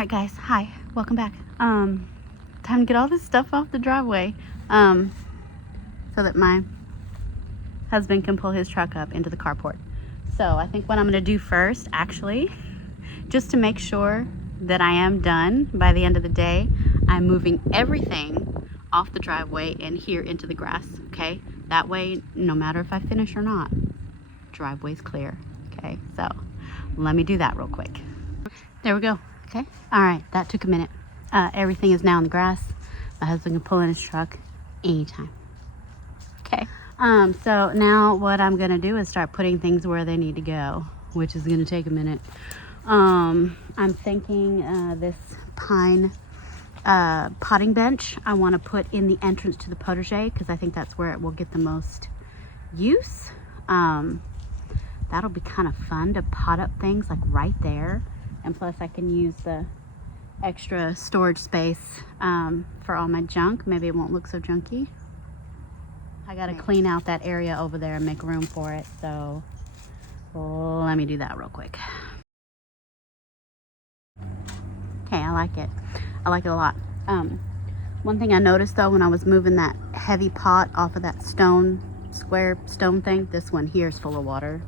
Alright guys, hi, welcome back. Time to get all this stuff off the driveway so that my husband can pull his truck up into the carport. So I think what I'm going to do first, actually, just to make sure that I am done by the end of the day, I'm moving everything off the driveway and here into the grass, okay? That way, no matter if I finish or not, driveway's clear, okay? So let me do that real quick. There we go. Okay. All right. That took a minute. Everything is now in the grass. My husband can pull in his truck anytime. Okay. So now what I'm going to do is start putting things where they need to go, which is going to take a minute. I'm thinking this pine potting bench I want to put in the entrance to the potager because I think that's where it will get the most use. That'll be kind of fun to pot up things like right there. And plus I can use the extra storage space for all my junk. Maybe it won't look so junky. I gotta clean out that area over there and make room for it. So let me do that real quick. Okay, I like it. I like it a lot. One thing I noticed though when I was moving that heavy pot off of that square stone thing, this one here is full of water.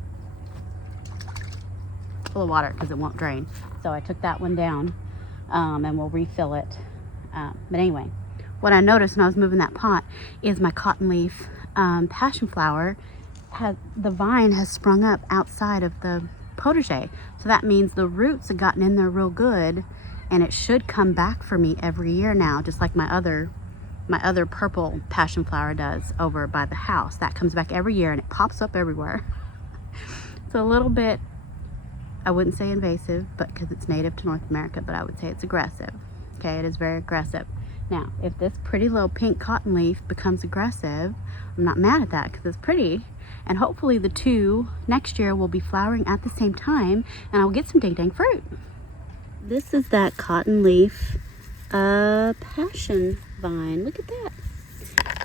Full of water because it won't drain. So I took that one down and we'll refill it. But anyway, what I noticed when I was moving that pot is my cotton leaf passion flower, the vine has sprung up outside of the potager. So that means the roots have gotten in there real good and it should come back for me every year now, just like my other purple passion flower does over by the house. That comes back every year and it pops up everywhere. It's a little bit, I wouldn't say invasive, but because it's native to North America, but I would say it's aggressive. Okay, it is very aggressive. Now, if this pretty little pink cotton leaf becomes aggressive, I'm not mad at that because it's pretty. And hopefully the two next year will be flowering at the same time and I'll get some dang fruit. This is that cotton leaf passion vine. Look at that.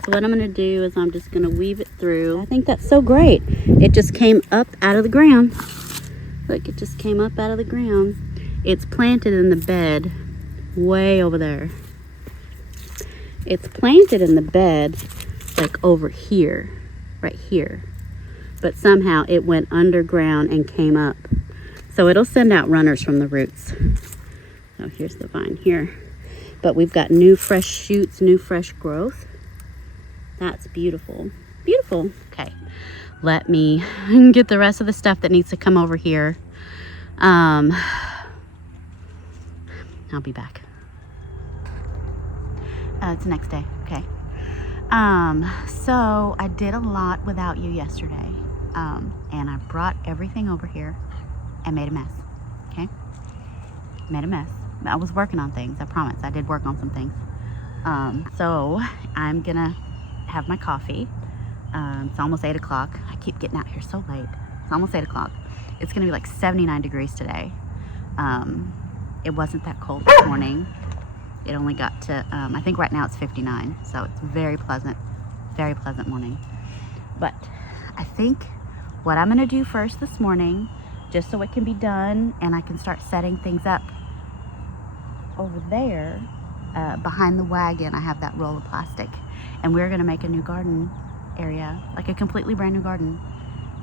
So what I'm going to do is I'm just going to weave it through. I think that's so great. It just came up out of the ground. Look, it just came up out of the ground. It's planted in the bed way over there. It's planted in the bed like over here, right here. But somehow it went underground and came up. So it'll send out runners from the roots. Oh, here's the vine here. But we've got new fresh shoots, new fresh growth. That's beautiful. Beautiful. Okay. Let me get the rest of the stuff that needs to come over here. I'll be back. It's the next day. Okay. So I did a lot without you yesterday. And I brought everything over here and made a mess. Okay. Made a mess. I was working on things. I promise. I did work on some things. So I'm gonna have my coffee. It's almost 8 o'clock. I keep getting out here so late. It's almost 8 o'clock. It's gonna be like 79 degrees today. It wasn't that cold this morning. It only got to, I think right now it's 59. So it's very pleasant morning. But I think what I'm gonna do first this morning, just so it can be done and I can start setting things up over there, behind the wagon, I have that roll of plastic. And we're gonna make a new garden area, like a completely brand new garden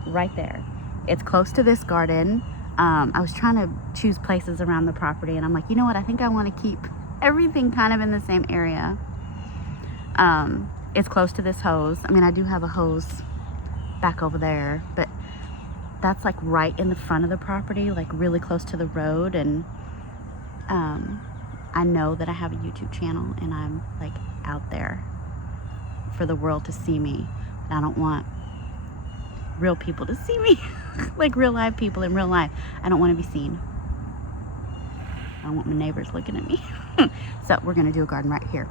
right there. It's close to this garden. I was trying to choose places around the property and I'm like, you know what, I think I want to keep everything kind of in the same area. It's close to this hose. I mean, I do have a hose back over there, but that's like right in the front of the property, like really close to the road. And I know that I have a YouTube channel and I'm like out there for the world to see me. I don't want real people to see me, like real live people in real life. I don't want to be seen. I don't want my neighbors looking at me. So we're going to do a garden right here.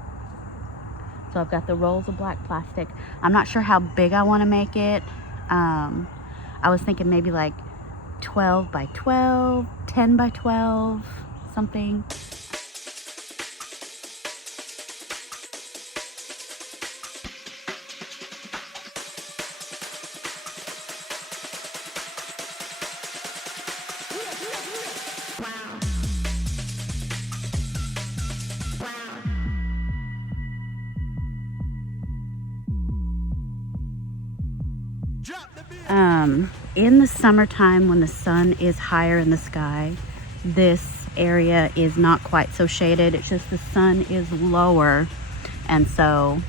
So I've got the rolls of black plastic. I'm not sure how big I want to make it. I was thinking maybe like 12 by 12, 10 by 12, something. In the summertime when the sun is higher in the sky, this area is not quite so shaded. It's just the sun is lower, and so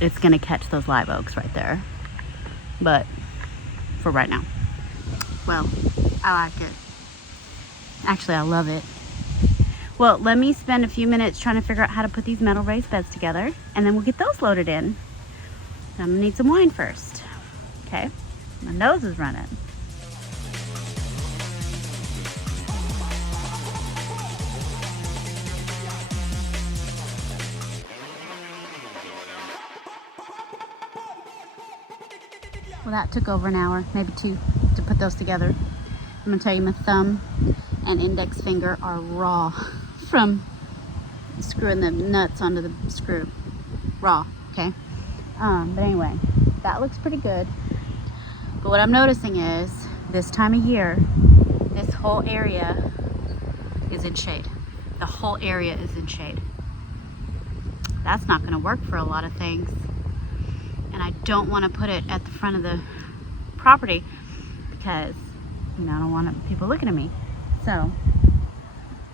it's gonna catch those live oaks right there. But for right now, well, I like it. Actually, I love it. Well, let me spend a few minutes trying to figure out how to put these metal raised beds together, and then we'll get those loaded in. I'm gonna need some wine first. Okay, my nose is running. Well, that took over an hour, maybe 2, to put those together. I'm gonna tell you, my thumb and index finger are raw from screwing the nuts onto the screw. Raw, okay? But anyway, that looks pretty good. But what I'm noticing is, this time of year, this whole area is in shade. The whole area is in shade. That's not gonna work for a lot of things. And I don't want to put it at the front of the property because, you know, I don't want people looking at me. So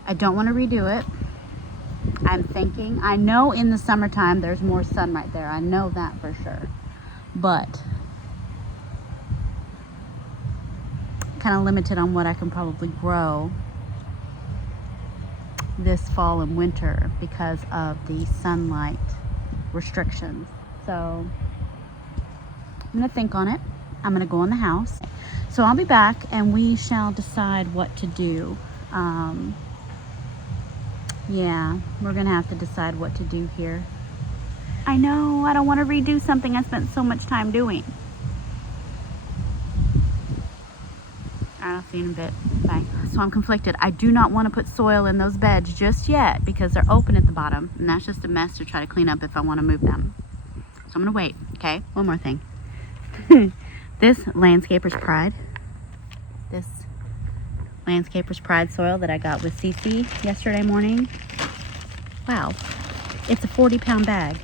I don't want to redo it. I'm thinking, I know in the summertime there's more sun right there. I know that for sure. But kind of limited on what I can probably grow this fall and winter because of the sunlight restrictions. So I'm gonna think on it. I'm gonna go in the house. So I'll be back and we shall decide what to do. Yeah, we're gonna have to decide what to do here. I know, I don't want to redo something I spent so much time doing. I'll see you in a bit. Bye. So I'm conflicted. I do not want to put soil in those beds just yet because they're open at the bottom, and that's just a mess to try to clean up if I want to move them. So I'm gonna wait. Okay, one more thing. This Landscaper's Pride. This Landscaper's Pride soil that I got with Cece yesterday morning. Wow, it's a 40-pound bag.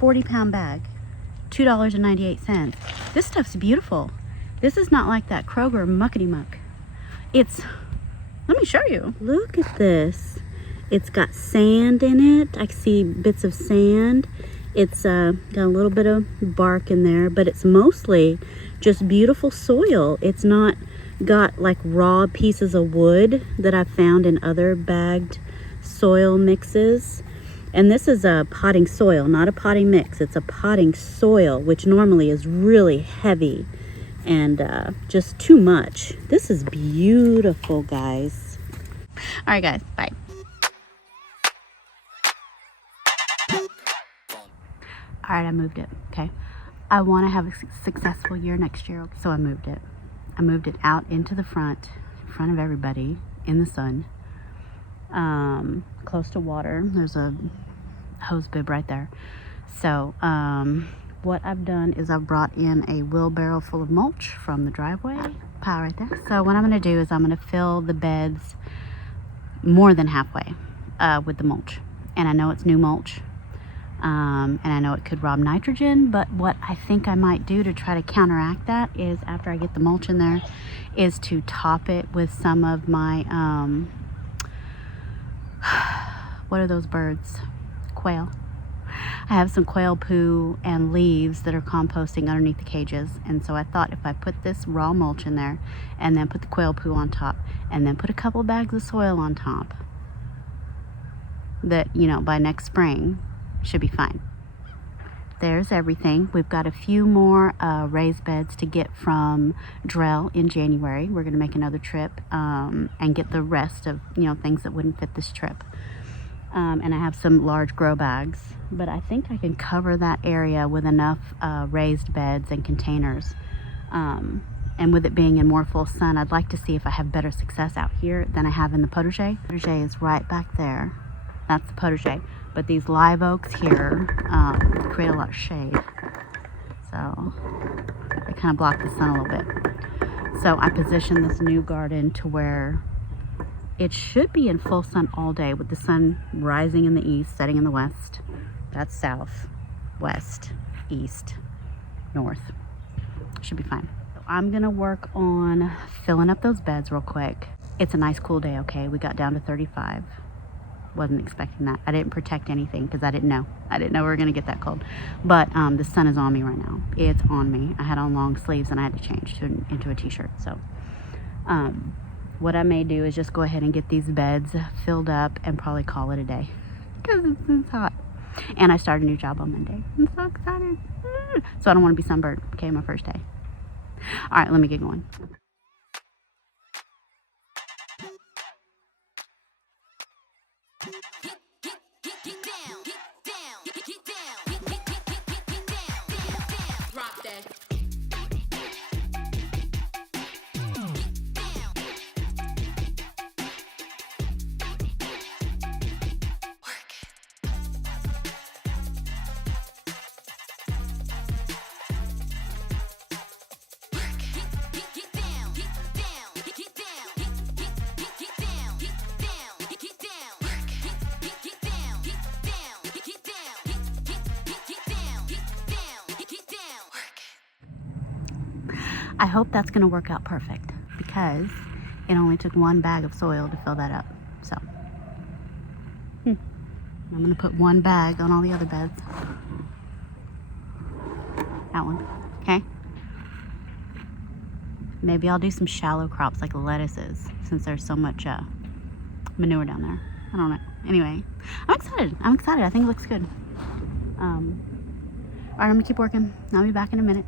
40-pound bag, $2.98. This stuff's beautiful. This is not like that Kroger muckety muck. It's, let me show you. Look at this. It's got sand in it. I can see bits of sand. It's got a little bit of bark in there, but it's mostly just beautiful soil. It's not got like raw pieces of wood that I've found in other bagged soil mixes. And this is a potting soil, not a potting mix. It's a potting soil, which normally is really heavy and just too much. This is beautiful, guys. All right, guys, bye. All right, I moved it, okay? I want to have a successful year next year, so I moved it. I moved it out into the front in front of everybody in the sun, close to water. There's a hose bib right there. So what I've done is I've brought in a wheelbarrow full of mulch from the driveway pile right there. So what I'm going to do is I'm going to fill the beds more than halfway with the mulch. And I know it's new mulch. And I know it could rob nitrogen, but what I think I might do to try to counteract that is, after I get the mulch in there, is to top it with some of my, what are those birds? Quail. I have some quail poo and leaves that are composting underneath the cages, and so I thought if I put this raw mulch in there and then put the quail poo on top and then put a couple bags of soil on top, that, you know, by next spring should be fine. There's everything. We've got a few more raised beds to get from Drell in January. We're going to make another trip and get the rest of, you know, things that wouldn't fit this trip. And I have some large grow bags, but I think I can cover that area with enough raised beds and containers. And with it being in more full sun, I'd like to see if I have better success out here than I have in the potager. The potager is right back there. That's the potager. But these live oaks here create a lot of shade. So they kind of block the sun a little bit. So I positioned this new garden to where it should be in full sun all day, with the sun rising in the east, setting in the west. That's south, west, east, north. should be fine. I'm gonna work on filling up those beds real quick. It's a nice cool day, okay? We got down to 35. Wasn't expecting that. I didn't protect anything because I didn't know we were gonna get that cold. But the sun is on me right now. It's on me. I had on long sleeves and I had to change into a t-shirt. So what I may do is just go ahead and get these beds filled up and probably call it a day because it's hot. And I start a new job on Monday. I'm so excited. So I don't want to be sunburned. Okay, my first day. All right, let me get going. I hope that's going to work out perfect because it only took one bag of soil to fill that up. So I'm going to put one bag on all the other beds. That one. Okay. Maybe I'll do some shallow crops like lettuces since there's so much manure down there. I don't know. Anyway, I'm excited. I think it looks good. All right, I'm going to keep working. I'll be back in a minute.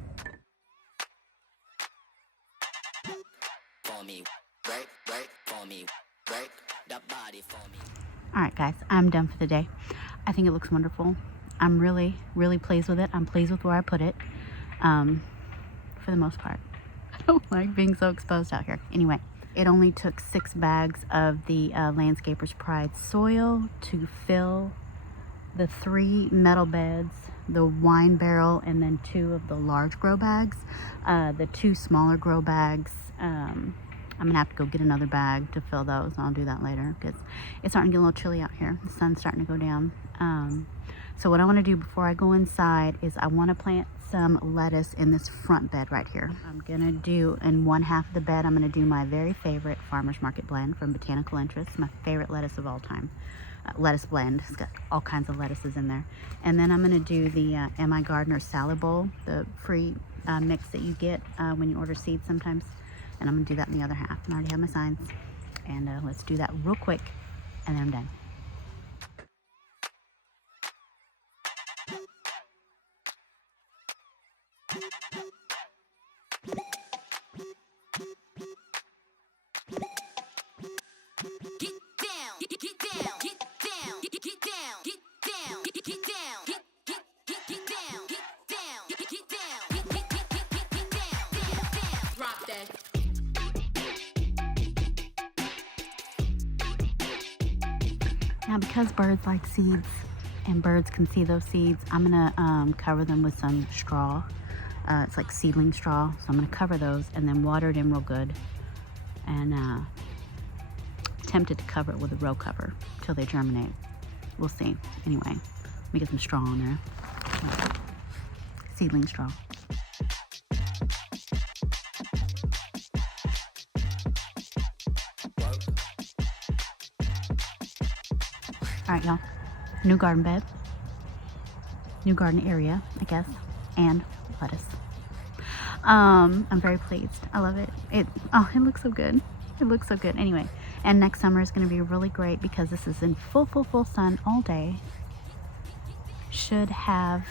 Alright guys, I'm done for the day. I think it looks wonderful. I'm really pleased with it. I'm pleased with where I put it. For the most part. I don't like being so exposed out here. Anyway, it only took 6 bags of the Landscaper's Pride soil to fill the 3 metal beds, the wine barrel, and then 2 of the large grow bags. The 2 smaller grow bags, I'm gonna have to go get another bag to fill those. I'll do that later because it's starting to get a little chilly out here. The sun's starting to go down. So what I want to do before I go inside is I want to plant some lettuce in this front bed right here. I'm gonna do in one half of the bed, I'm gonna do my very favorite Farmers Market blend from Botanical Interest, my favorite lettuce of all time. Lettuce blend. It's got all kinds of lettuces in there. And then I'm gonna do the M.I. Gardener salad bowl, the free mix that you get when you order seeds sometimes. And I'm gonna do that in the other half. I already have my signs. And let's do that real quick and then I'm done. Now because birds like seeds and birds can see those seeds, I'm gonna cover them with some straw. It's like seedling straw, so I'm gonna cover those and then water it in real good and tempted to cover it with a row cover till they germinate. We'll see. Anyway, let me get some straw on there. Seedling straw. All right, y'all, new garden bed, new garden area, I guess, and lettuce. I'm very pleased. I love it. It looks so good. It looks so good. Anyway, and next summer is going to be really great because this is in full sun all day. Should have,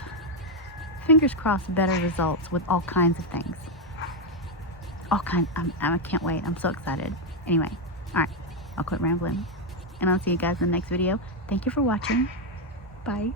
fingers crossed, better results with all kinds of things. All kinds. I can't wait. I'm so excited. Anyway, all right, I'll quit rambling. And I'll see you guys in the next video. Thank you for watching. Bye.